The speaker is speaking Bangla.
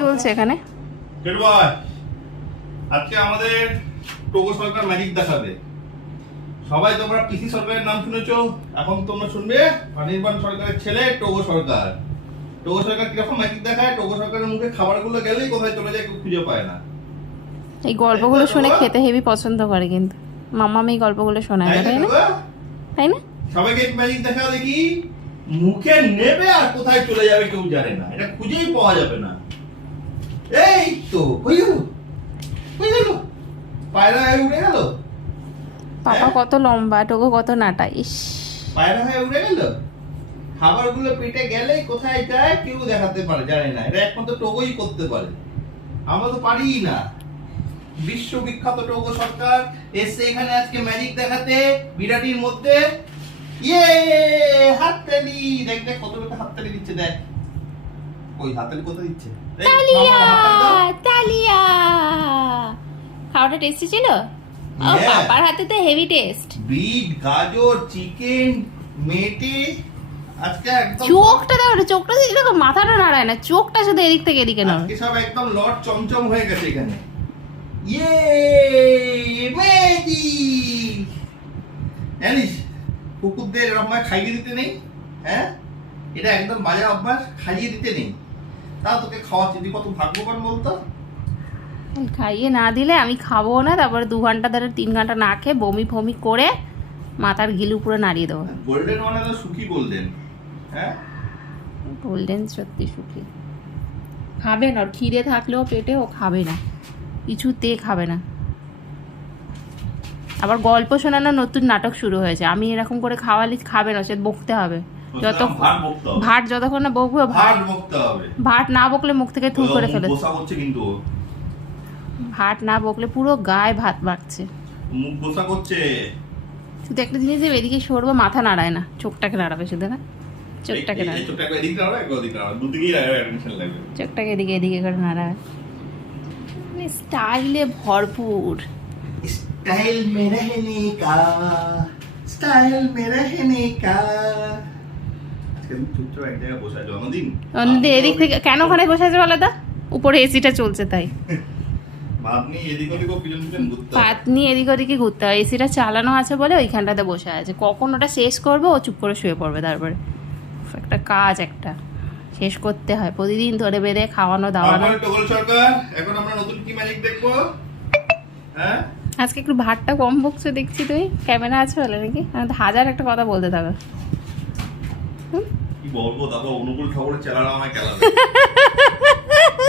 চলছে এখানে। আজকে আমাদের টোগো সরকার ম্যাজিক দেখাবে। সবাই তোমরা পিসি সরকারের নাম শুনেছো, এখন তোমরা শুনবে অনির্বাণ সরকারের ছেলে টোগো সরকার। টোগো সরকার কিরকম ম্যাজিক দেখায়, টোগো সরকারের মুখে খাবারগুলো গেলেই কোথায় চলে যায় কেউ খুঁজে পায় না। এই গল্পগুলো শুনে খেতে হেভি পছন্দ করে, কিন্তু মাম্মা এই গল্পগুলো শোনায় না, তাই না? তাই না? সবাইকে ম্যাজিক দেখা দেখি, মুখে নেবে আর কোথায় চলে যাবে কেউ জানে না, এটা খুঁজেই পাওয়া যাবে না। এই তো কই গেল, কই গেল, পায়রা হয়ে উড়ে গেল। পাপা কত লম্বা, টোগো কত নাটা। ইস, পায়রা হয়ে উড়ে গেল। খাবারগুলো পেটে গেলেই কোথায় যায় কেউ দেখাতে পারে, জানে না। এটা একমাত্র টোগোই করতে পারে, আমরা তো পারি না। বিশ্ববিখ্যাত টোগো সরকার এসে এখানে আজকে ম্যাজিক দেখাতে বিরাটির মধ্যে। ইয়ে হাততালি, দেখ দেখ কত লোকে হাততালি দিচ্ছে, দেখ ওই হাততালি কত দিচ্ছে। তালিয়া তালিয়া। খাওয়াটা টেস্টি ছিল। ও পাপার হাতে তো হেভি টেস্ট। বিট, গাজর, চিকেন, মেটে আজকে একদম চোখটা দেখো, চোখটা দেখো, মাথাটা নাড়ায় না, চোখটা শুধু এদিক থেকে এদিকে নাড়ে। আজকে সব একদম লট চমচম হয়ে গেছে এখানে। ইয়ে ম্যাজিক। জানিস কুকুরদের এরকম খাইয়ে দিতে নেই, হ্যাঁ এটা একদম বাজে অভ্যাস, খাইয়ে দিতে নেই। তাও তোকে খাওয়াচ্ছি, তুই কত ভাগ্যবান বলতো। খাইয়ে না দিলে আমি খাবো না, তারপরে 2 ঘন্টা ধরে 3 ঘন্টা না খেয়ে বমি ফমি করে মাথার গিলু পুরো নাড়িয়ে দেবো। গোল্ডেন মানে তো সুখী গোল্ডেন, হ্যাঁ গোল্ডেন সত্যি সুখী। খাবে না, ওর খিদে থাকলেও পেটে ও খাবে না, কিছুতে খাবে না। আবার গল্প শোনানো নতুন নাটক শুরু হয়েছে, আমি এরকম করে খাওয়ালে খাবে না, সে বকতে হবে। যত ভাট যতক্ষণ না বকবে, ভাট বকতে হবে। ভাট না বকলে মুখ থেকে থু করে ফেলে। বসা করছে কিন্তু ভাট না বকলে পুরো গায়ে ভাত মাখছে, মুখ বসা করছে। শুধু একটা জিনিস দেবে, এদিকে সরবো, মাথা নাড়ায় না, চোখটাকে নাড়াবে শুধু, না চোখটাকে নাড়াবে, চোখটাকে এদিকে নাড়াবে, ওদিকে নাড়াবে, দুদিকেই অ্যাটেনশন লাগবে। চোখটাকে এদিকে এদিকে করে নাড়াবে, স্টাইলে ভরপুর। स्टाइल में रहने का, स्टाइल में रहने का। আজকে আমি চুপচাপ এক জায়গায় বসে আছি, জন্মদিন। অন্যদিন এদিক থেকে কেন ওখানে বসে আছে বলো তো? উপরে এসিটা চলছে তাই। ভাত নিয়ে এদিক ওদিক পিছন পিছন ঘুরতে হয়। পাত নিয়ে এদিক ওদিকে ঘুরতে হয়, এসিটা চালানো আছে বলে ওইখানটাতে বসে আছে। কখন ওটা শেষ করবে ও চুপ করে শুয়ে পড়বে, তারপরে একটা কাজ একটা শেষ করতে হয় প্রতিদিন ধরে বেঁধে খাওয়ানো দাওয়ানো। তারপরে টোগো সরকার, এখন আমরা নতুন কি ম্যাজিক দেখবো? হ্যাঁ আজকে একটু ভাতটা কম বকছো দেখছি, তুই ক্যামেরা আছে বলে নাকি? আমি তো হাজার একটা কথা বলতে থাকো। কি বলবো, তারপর অনুকূল খবরে চেলারা আমায় খেলাবে।